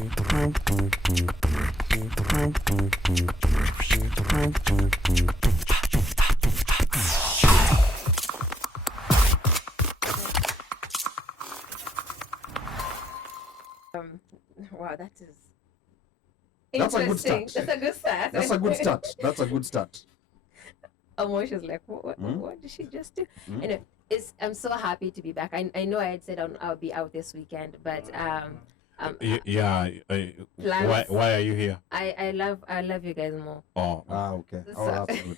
Wow, that is That's a good interesting. start. That's a good start. That's a good start. That's a good start. Almost was like, what did she just do? Mm. Anyway, I'm so happy to be back. I know I had said I'll be out this weekend, but Why are you here? I love you guys more. Oh, Okay. Oh, that's good.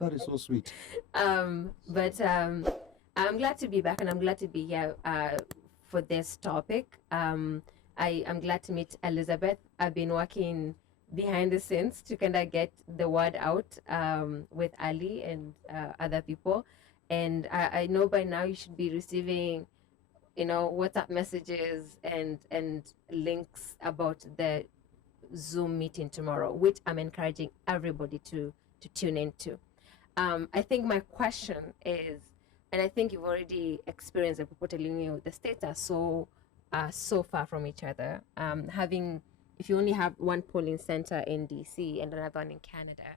That is so sweet. But I'm glad to be back, and I'm glad to be here for this topic. I'm glad to meet Elizabeth. I've been working behind the scenes to kind of get the word out with Ali and other people, and I know by now you should be receiving, WhatsApp messages and links about the Zoom meeting tomorrow, which I'm encouraging everybody to tune into. I think my question is, and I think you've already experienced it, people telling you the states are so far from each other. If you only have one polling center in DC and another one in Canada,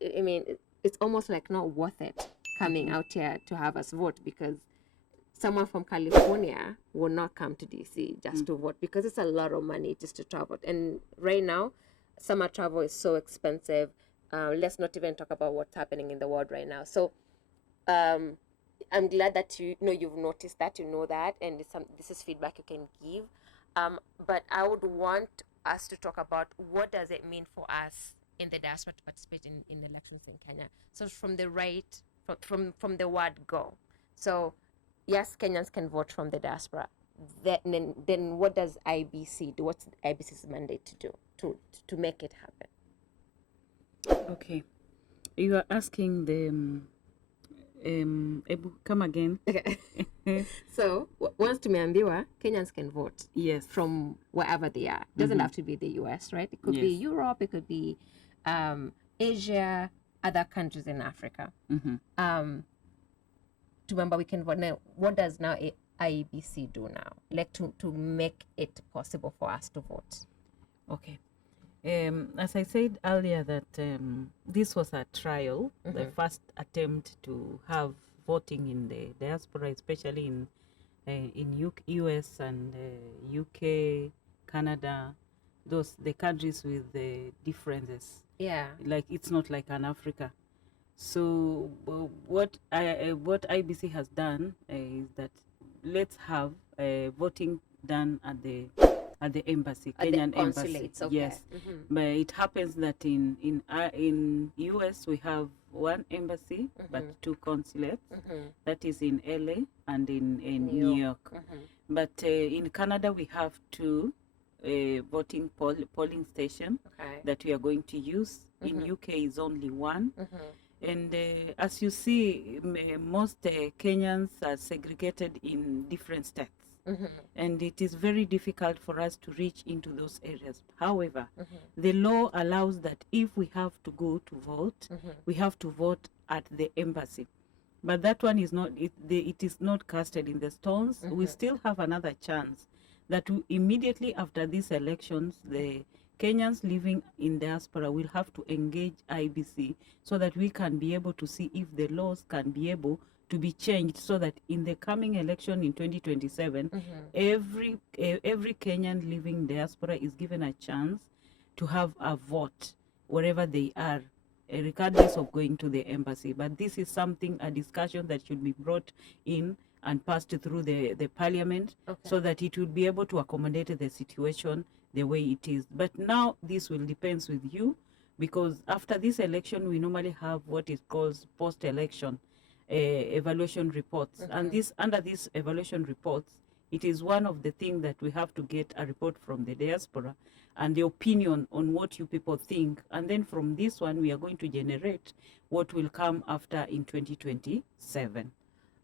it's almost like not worth it coming out here to have us vote, because someone from California will not come to DC just to vote, because it's a lot of money just to travel. And right now, summer travel is so expensive. Let's not even talk about what's happening in the world right now. So I'm glad that you've noticed that, that, and this is feedback you can give. But I would want us to talk about what does it mean for us in the diaspora to participate in elections in Kenya. So from the the word go. So yes, Kenyans can vote from the diaspora. Then what does IBC do? What's IBC's mandate to do to make it happen? Okay, you are asking the come again. Okay. So once tumeambiwa, Kenyans can vote. Yes. From wherever they are. It doesn't have to be the US, right? It could be Europe. It could be Asia, other countries in Africa. Remember, we can vote. Now, what does now IEBC do now? Like to make it possible for us to vote? Okay. As I said earlier, that this was a trial, the first attempt to have voting in the diaspora, especially in US and UK, Canada, the countries with the differences. Yeah. Like it's not like an Africa. So what IBC has done is that let's have voting done at the embassy, Kenyan embassy. Okay. Yes, but it happens that in US we have one embassy but two consulates. That is in LA and in New York. But in Canada we have two voting polling station that we are going to use. In UK is only one. And as you see, most Kenyans are segregated in different states. And it is very difficult for us to reach into those areas. However, the law allows that if we have to go to vote, we have to vote at the embassy. But that one is not, it is not casted in the stones. We still have another chance that immediately after these elections, the Kenyans living in diaspora will have to engage IBC so that we can be able to see if the laws can be able to be changed, so that in the coming election in 2027, every Kenyan living in diaspora is given a chance to have a vote wherever they are, regardless of going to the embassy. But this is a discussion that should be brought in and passed through the parliament, so that it will be able to accommodate the situation the way it is. But now this will depend with you, because after this election we normally have what is called post-election evaluation reports. And under these evaluation reports, it is one of the things that we have to get a report from the diaspora and the opinion on what you people think. And then from this one, we are going to generate what will come after in 2027.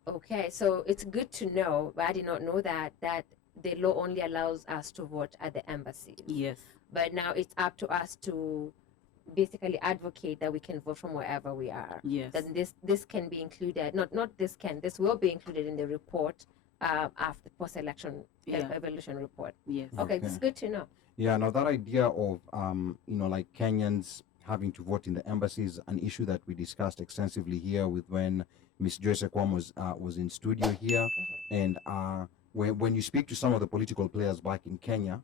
Okay, so it's good to know, but I did not know that the law only allows us to vote at the embassy. Yes. But now it's up to us to basically advocate that we can vote from wherever we are. Yes. That this can be included, this will be included in the report after post-election Yeah. evaluation report. Yes. Okay, this is good to know. Yeah, now that idea of like Kenyans having to vote in the embassy is an issue that we discussed extensively here with when Miss Joyce Ekwam was in studio here, and when you speak to some of the political players back in Kenya,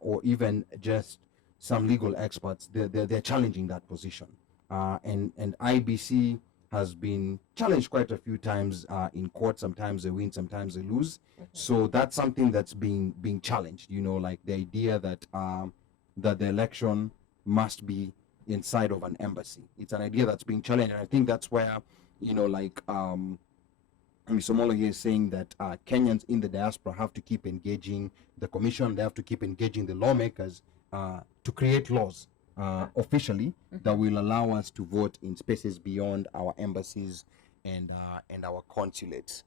or even just some legal experts, they're challenging that position, and IBC has been challenged quite a few times in court. Sometimes they win, sometimes they lose. So that's something that's being challenged. Like the idea that that the election must be inside of an embassy. It's an idea that's being challenged, and I think that's where like Mr. Molo here is saying that Kenyans in the diaspora have to keep engaging the commission. They have to keep engaging the lawmakers to create laws officially that will allow us to vote in spaces beyond our embassies and our consulates.